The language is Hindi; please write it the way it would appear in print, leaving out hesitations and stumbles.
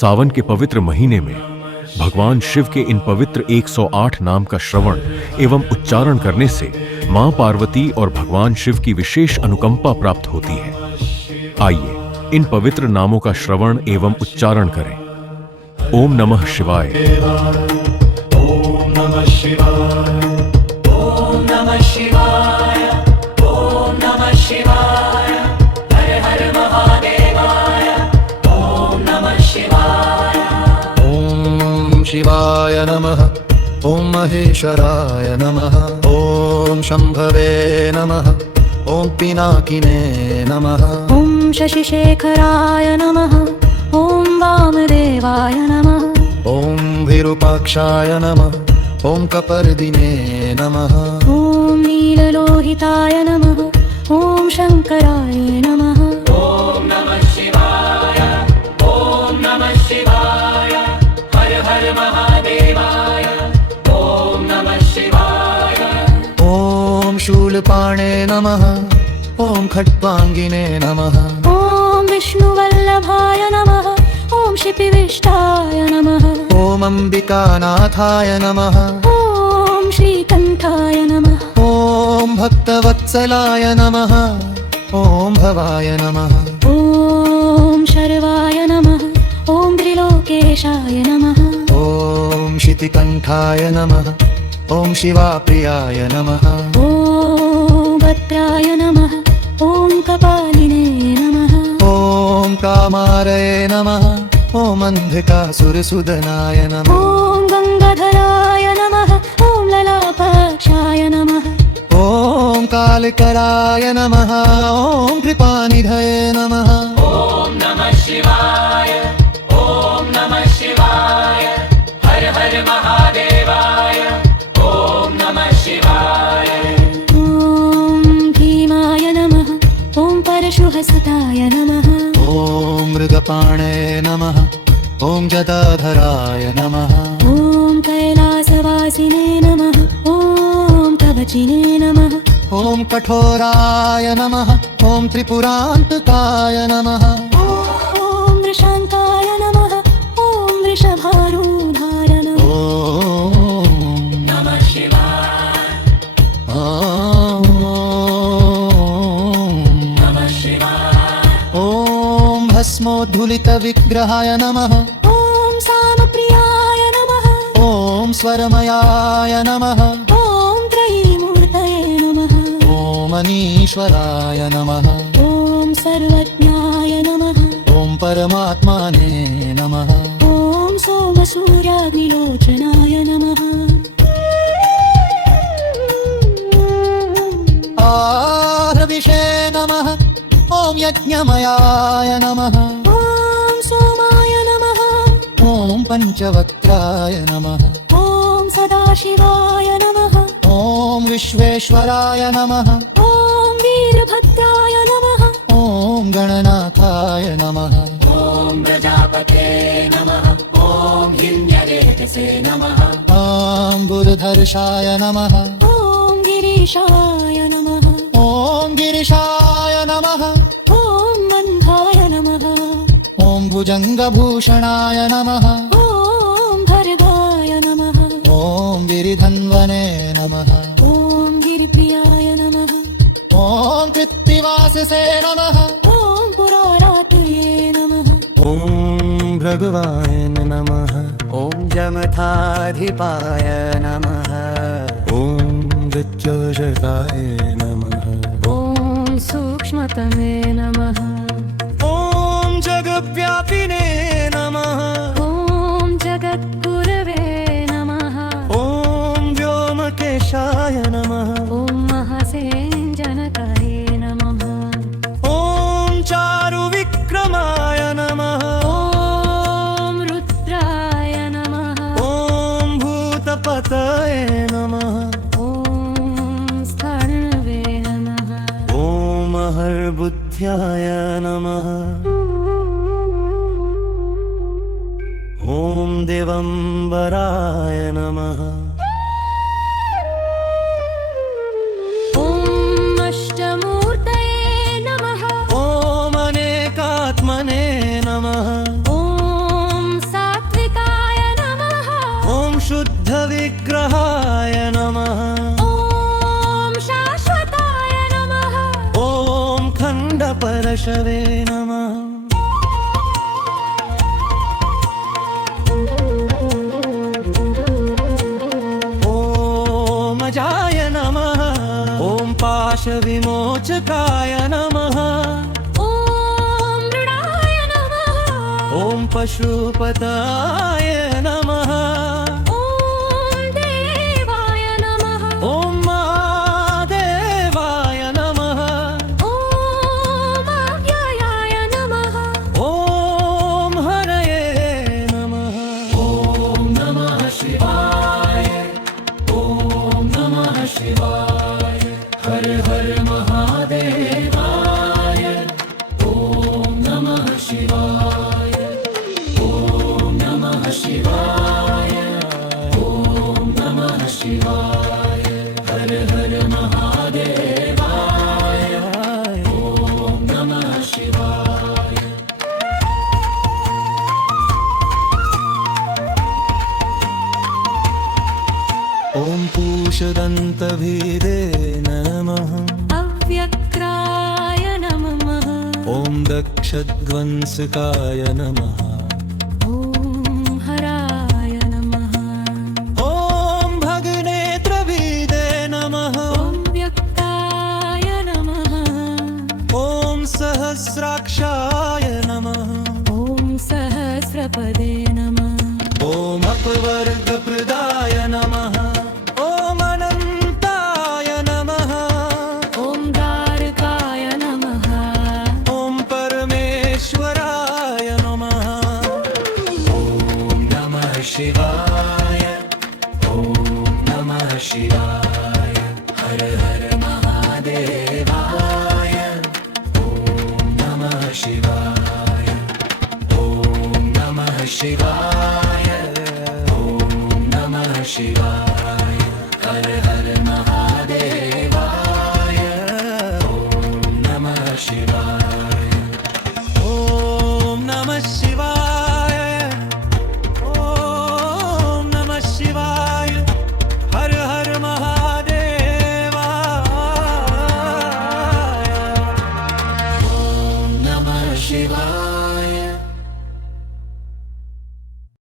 सावन के पवित्र महीने में भगवान शिव के इन पवित्र 108 नाम का श्रवण एवं उच्चारण करने से मां पार्वती और भगवान शिव की विशेष अनुकंपा प्राप्त होती है। आइए इन पवित्र नामों का श्रवण एवं उच्चारण करें। ओम नमः शिवाय। ओम नमः शिवाय। ओम नमः शिवाय। ओम नमः शिवाय। हर हर महादेवाय। ओम नमः शिवाय। ओम शिवाय नमः। ओम महेश्वराय नमः। ओम शंभवे नमः। ओम पिनाकिने नमः। ओम शशिशेखराय नमः। ओम वामदेवाय नमः। ओम विरूपाक्षाय नमः। ओम कपर्दिने नमः। ओम नीललोहिताय नमः। ओम शंकराय नमः। ओम नमः शिवाय। ओम नमः शिवाय। हर हर महादेवाय। ओम नमः शिवाय। ओम शूलपाणे नमः। ओम खट्वांगिने नमः। ओम विष्णुवल्लभाय नमः। ओम शिपिविष्टाय नमः। ओम अंबिकानाथाय नमः। ओम श्रीकंठाय नमः। ओम भक्तवत्सलाय नमः। ओम भवाय नमः। ओम शर्वाय नमः। ओम त्रिलोकेशाय नमः। ओम शितिकंठाय नमः। ओम शिवाप्रियाय नमः। ओम भद्राय नमः। ओम कपालिने नमः। ओम कामारये नमः। ओम अंधकासुरसुदनाय नमः। ओम गंगाधराय नमः। ओम ललाटाक्षाय नमः। ओम कालकराय नमः। ओम कृपानिधये नमः। ओम नमः शिवाय। ओम नमः शिवाय। हर हर महादेवाय। ओम नमः शिवाय। ओम भीमाय नमः। ओम परशुहस्ताय नमः। ओम मृगपाणे नमः। ओम जटाधराय नमः। ओम कैलासवासिने नमः। ओम कवचिने नमः। ओम कठोराय नमः। ओम त्रिपुरान्तकाय नमः। ओम वृषांकाय नमः। ओम वृषभारूढाय नमः। ओम नमः शिवाय। नमः शिवाय। ओम भस्मोद्धुलितविग्रहाय नमः। ओम सामप्रियाय नमः। ओम स्वरमयाय नमः। ओम त्रयीमूर्तये नमः। ओम अनीश्वराय नमः। ओम सर्वज्ञाय नमः। ओम परमात्माने नमः। ओम सोमसूर्याग्निलोचनाय नमः। आरविषे नमः। ओम यज्ञमयाय नमः। ओम सोमाय नमः। ओम पंचवक्त्राय नमः। ओम सदाशिवाय नमः। ओम विश्वेश्वराय नमः। ओम वीरभद्राय नमः। ओम गणनाथाय नमः। ओम प्रजापते नमः। ओम हिरण्यरेतसे नमः। ओम बुधर्षाय नमः। ओम गिरीशाय नमः। ओम गिरिशाय नमः। ओम मन्धाय नमः। ओम भुजंगभूषणाय नमः। ओम भरदाय नमः। ओम गिरिधन्वने नमः। ओम गिरिप्रियाय नमः। ओम कृत्तिवाससे नमः। ओम पुरारातये नमः। ओम भगवाय नमः। ओम जमथाधिपाय नमः। ओम गच्चोषकाय नमः। ओम सूक्ष्मतमे नमः। ओम जगव्यापिने नमः। ओम जगद्गुरवे नमः। ओम व्योमकेशाय नमः। ओम महासेनजनकाय नमः। ओम चारुविक्रमाय नमः। ओम रुद्राय नमः। ओम भूतपतये नमः। ओम स्थर्णवे नमः। ओम हरबुद्ध्याय नमः। ओम दिगंबराय नमः। ओम अष्टमूर्तये नमः। ओम अनेकात्मने नमः। ओम केशवे नमः ॐ अजाय नमः ॐ पाशविमोचकाय नमः ॐ मृडाय नमः ॐ पशुपताय नमः ॐ देवाय नमः ॐ महादेवाय नमः ॐ अव्ययाय नमः ॐ हरये नमः ॐ नमः शिवाय ॐ नमः शिवाय हर हर महादेवाय ॐ नमः शिवाय ॐ नमः शिवाय ॐ नमः शिवाय हर हर महादेवाय ॐ नमः शिवाय ॐ पूषदन्तभिदे नमः अव्यक्राय नमः ॐ दक्षध्वंसकाय नमः ॐ हराय नमः ॐ भगनेत्रभिदे नमः ॐ व्यक्ताय नमः ॐ सहस्राक्षाय नमः ॐ सहस्रपदे नमः ॐ अपवर्गप्रदाय नमः ॐ अनन्ताय नमः ॐ द्वारकाय नमः ॐ परमेश्वराय नमः ॐ नमः शिवाय ॐ नमः शिवाय हर हर महादेवाय ॐ नमः शिवाय ॐ नमः शिवाय ॐ नमः शिवाय हर हर